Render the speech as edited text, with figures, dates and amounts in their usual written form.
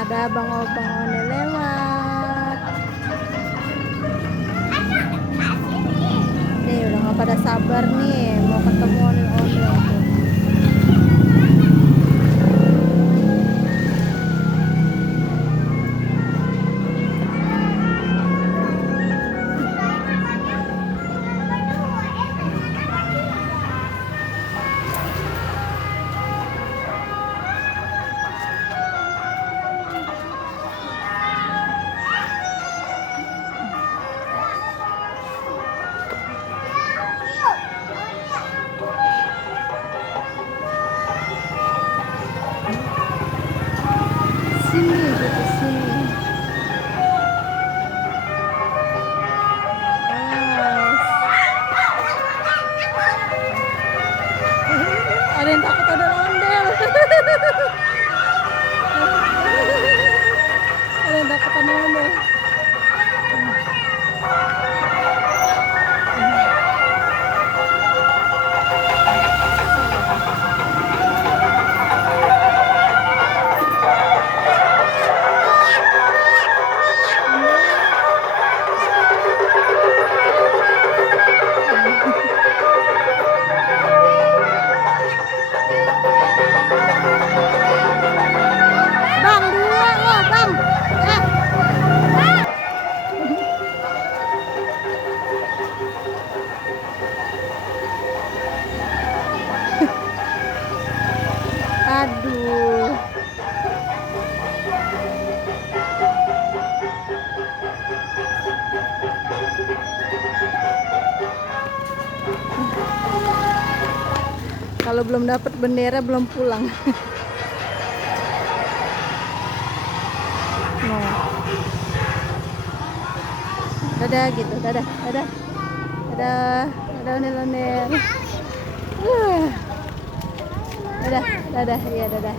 Ada abang-abang ondel lewat. Nih udah nggak pada sabar nih mau ketemu ondel-ondel tuh. Sini gitu sini. Ada yang takut ada ondel. Ada yang takut ada ondel. Bang, dua loh, Bang. Aduh. Kalau belum dapat bendera belum pulang. Nah. Dadah gitu, dadah, dadah. Dadah, dadah ondel-ondel. Dadah, dadah, iya dadah.